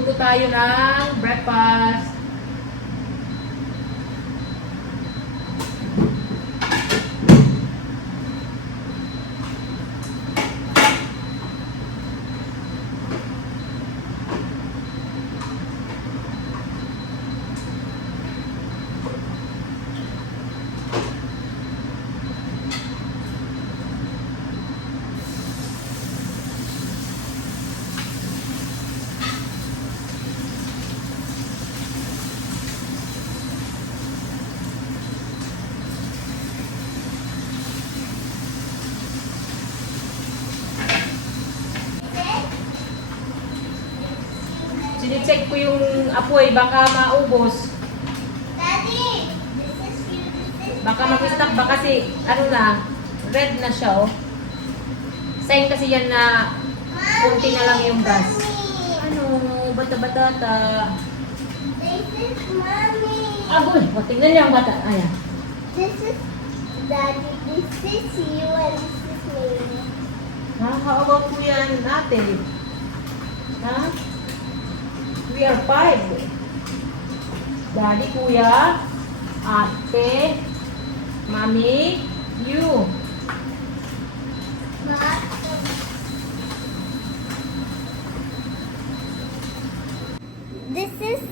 Magluto tayo ng breakfast. Sinicheck ko yung apoy, baka maubos. Daddy, this is you. This is Baka mag-stop ba kasi, ano na, red na siya, oh. Sign kasi yan na kunti na lang yung gas. Mommy. Ano, bata-batata. This is mommy. Agoy, tingnan niyo ang bata. Ayan. This is daddy. This is you and this is me. Ha? How about po yan natin? Ha? We are 5. Daddy, kuya, ate, mami, you. This is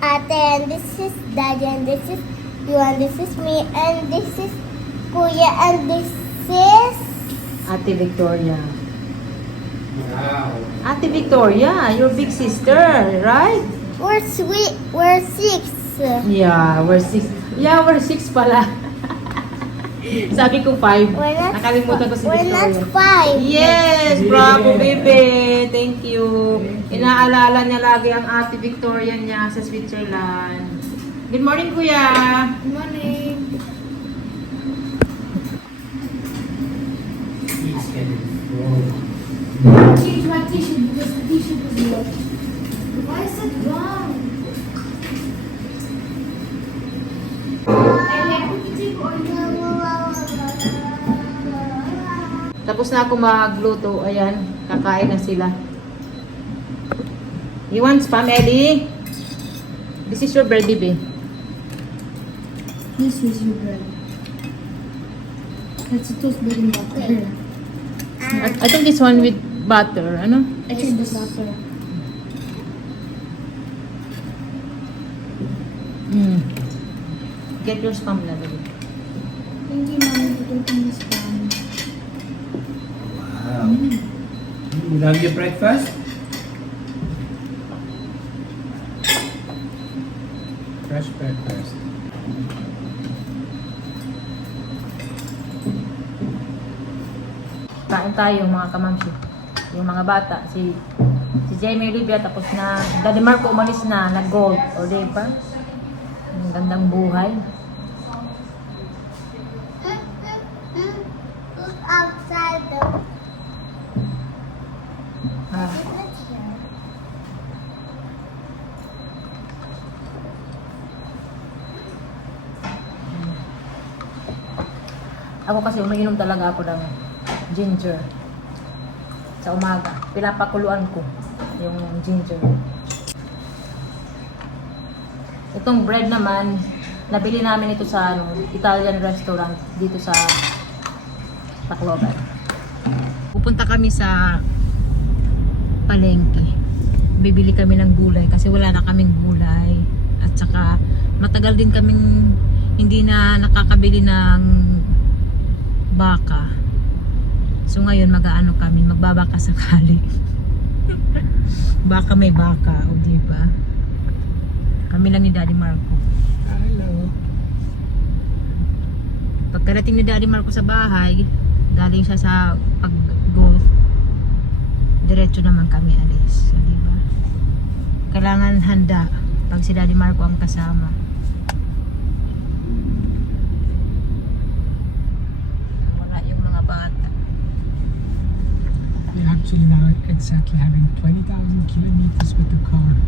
Ate and this is Daddy and this is you and this is me and this is Kuya and this is Ate Victoria. Wow. Ate Victoria, your big sister, right? we're 6. Yeah, we're 6. Yeah, we're 6 pala. Sabi ko 5. We're not Nakalimutan ko si We're not Victoria. 5. Yes, bravo, baby. Thank you. Inaalala niya lagi ang Ate Victoria niya sa Switzerland. Good morning, Kuya. Good morning. Please get it. Whoa. Change my t-shirt because the t-shirt is low. Why is it wrong? And then we can take all Tapos na ako magluto. Ayan, kakain na sila. You want spam, Eddie? This is your bread, baby. This is your bread. It's a toast bread and butter. I think this one with butter. Ano? I tried this butter. Mm. Get your spam na, baby. Thank you, Mommy, for taking this one. Wow. You love your breakfast? Fresh breakfast. Kain tayo mga kamamsi. Yung mga bata, si Jamie Olivia tapos na, Daddy Marco umalis na, nag-gold. O diba? Ang gandang buhay. Look outside though. Ah. Look here. Ako kasi umiinom talaga ako ng ginger. Sa umaga. Pinapakuluan ko yung ginger. Itong bread naman, nabili namin ito sa Italian restaurant dito sa Tacloban. Pupunta kami sa palengke. Bibili kami ng gulay kasi wala na kaming gulay. At saka matagal din kaming hindi na nakakabili ng baka. So ngayon mag-aano kami, magbabaka sakali. Baka may baka, o di ba? Kami lang ni Daddy Marco. Hello. Pagkarating ni Daddy Marco sa bahay, galing siya sa pag-golf. Diretso naman kami alis, o di ba? Kailangan handa pag si Daddy Marco ang kasama. Wala yung mga bata. We're actually now exactly having 20,000 kilometers with the car.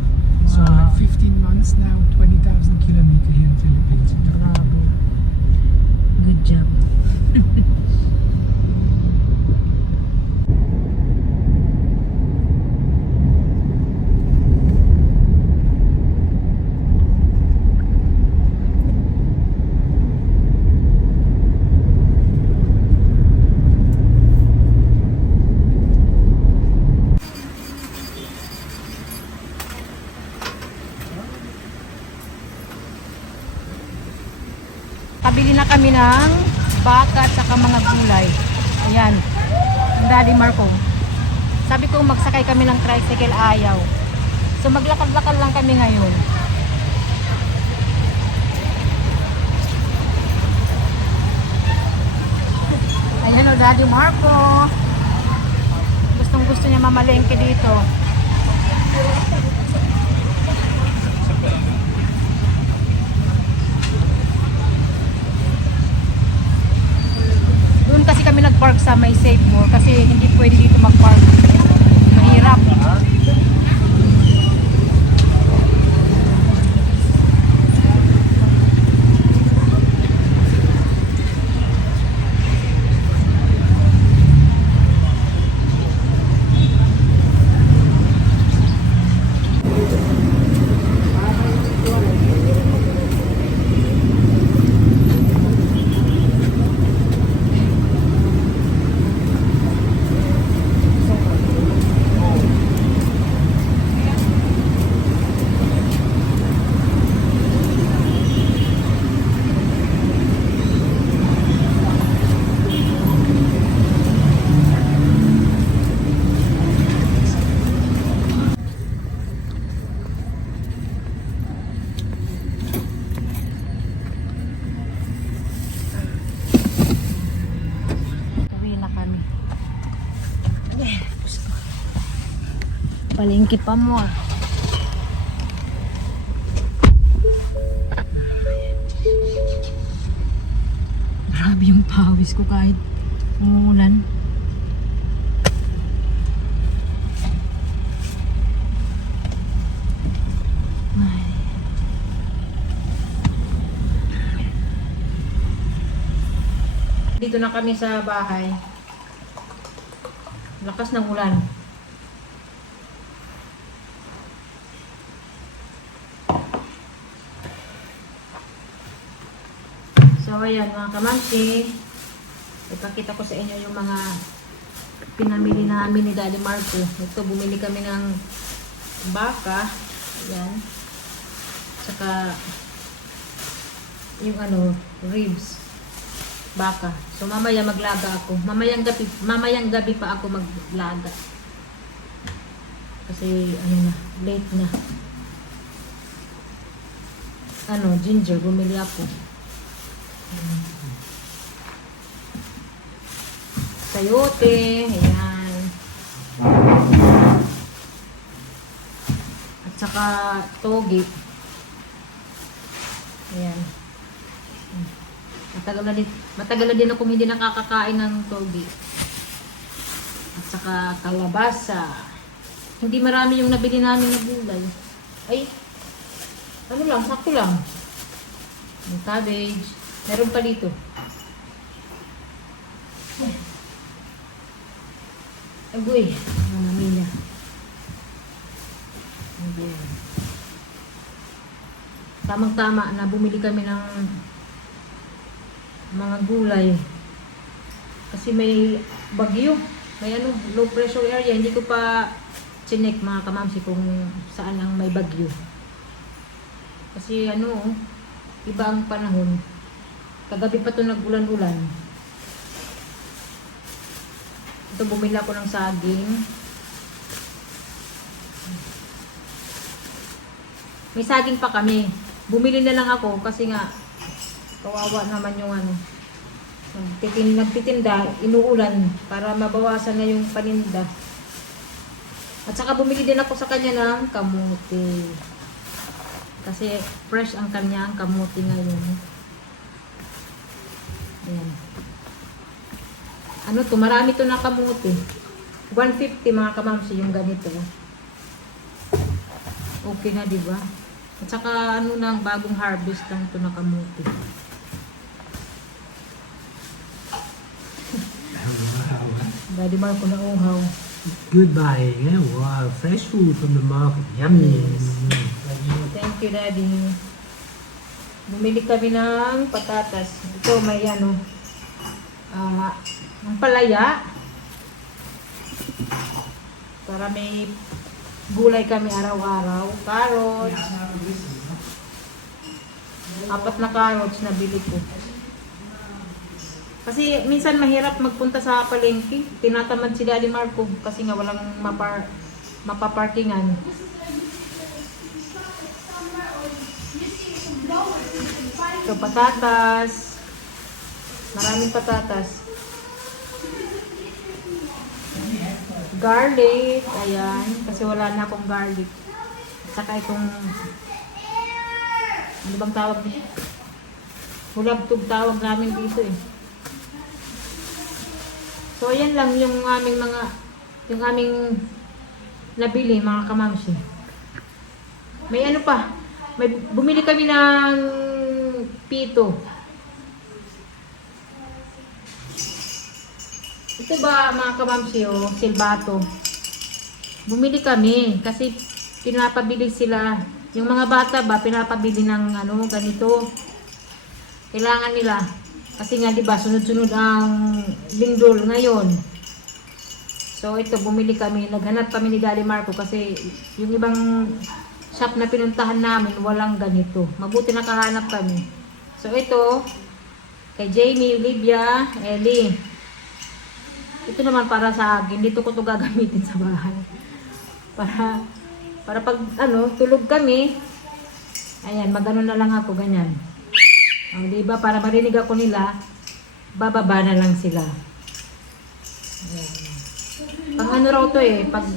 So Wow. 15 months now, 20,000 kilometers here in Philippines. Bravo. Good job. Nakabili na kami ng baka at saka mga gulay. Ayan. Ang Daddy Marco. Sabi ko magsakay kami ng tricycle, ayaw. So maglakad-lakad lang kami ngayon. Ayan o, Daddy Marco. Gustong gusto niya mamalengke dito. Doon kasi kami nag-park sa may Save More kasi hindi pwede dito mag-park. Mahirap. Uwi na kami. Palengke pa mo ah. Grabe yung pawis ko kahit umuulan. Ay. Dito na kami sa bahay. Lakas ng ulan. So ayan mga kamamsi, ipakita ko sa inyo yung mga pinamili namin ni Daddy Marco. Ito, bumili kami ng baka. Ayan. Tsaka yung ribs. Baka. So mamaya maglaga ako. Mamayang gabi pa ako maglaga. Kasi late na. Ginger, bumili ako. Sayote, ayan. At saka togi. Ayan. Matagal na din akong hindi nakakakain ng togi. At saka kalabasa. Hindi marami yung nabili namin na gulay. Ay, sakto lang. Yung cabbage. Meron pa dito. Agoy, mamamila. Ayan. Tamang-tama na bumili kami ng mga gulay. Kasi may bagyo. May low pressure area. Hindi ko pa chinek mga kamamsi kung saan ang may bagyo. Kasi iba ang panahon. Kagabi pa ito nag-ulan-ulan. Ito, bumili ako ng saging. May saging pa kami. Bumili na lang ako kasi nga kawawa naman yung nagtitinda, inuulan para mabawasan na yung paninda. At saka bumili din ako sa kanya ng kamuti. Kasi fresh ang kanyang kamuti ngayon. Ayan. Marami to na kamuti. 150 mga kamamsi yung ganito. Okay na, di ba? At saka nang bagong harvest lang to na kamuti. Daddy Marco na uhaw. Good buying, eh? Wow, fresh food from the market. Yummy. Thank you, Daddy. Bumili kami ng patatas. Ito may ang palaya. Para may gulay kami araw-araw. Carrots. 4 na carrots na bili ko. Kasi minsan mahirap magpunta sa palengke. Tinatamad si Daddy Marco kasi nga walang mapaparkingan. So, patatas. Maraming patatas. Garlic. Ayan. Kasi wala na akong garlic. At saka itong ano bang tawag dito? Hulabtog tawag namin dito eh. So, ayan lang yung aming nabili, mga kamamsi. May ano pa, bumili kami ng pito. Ito ba, mga kamamsi, oh, silbato. Bumili kami, kasi pinapabili sila. Yung mga bata ba, pinapabili ng ano, ganito. Kailangan nila. Kasi nga, di ba, sunod-sunod ang lindol ngayon. So, ito, bumili kami. Naghanap kami ni Daddy Marco kasi yung ibang shop na pinuntahan namin, walang ganito. Mabuti nakahanap kami. So, ito, kay Jamie, Olivia, Ellie. Ito naman para sa akin. Dito ko ito gagamitin sa bahay. Para pag, ano, tulog kami, ayan, magano na lang ako, ganyan. O, diba? Para marinig ako nila, bababa na lang sila. Ayan. Pang ano raw to eh, pag,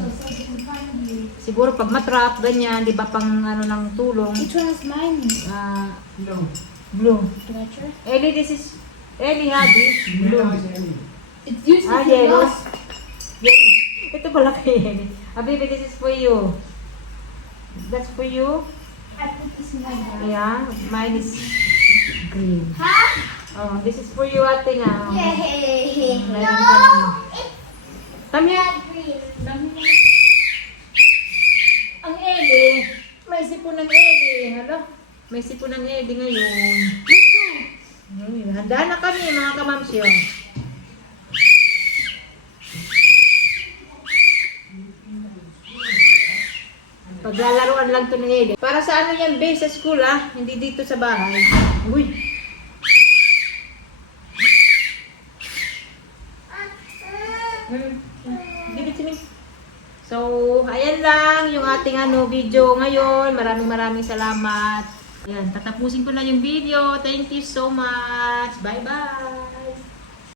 siguro pag matrap, ganyan, diba? Pang ano ng tulong. Which one is mine? Blue. Can I try? Ellie, this is, Ellie, Hadi. Blue. It's used to Yellow. lost. Yellow. Ito pala kay Ellie. Baby, this is for you. That's for you. I put this in my bag. Yeah, mine is green. Oh, this is for you, ate nga. Yay! Meron No! ka na. Come here. Not green. Ang Ellie. May sipon ng Ellie. Hala. May sipon ng Ellie ngayon. Handa na kami, mga kamamsyo. Paglalaruan lang to ng Ellie. Para sa ano yan, base sa school ah. Hindi dito sa bahay. Uy. Give it to me. So, ayan lang yung ating video ngayon. Maraming salamat. Ayan, tatapusin ko na yung video. Thank you so much. Bye-bye.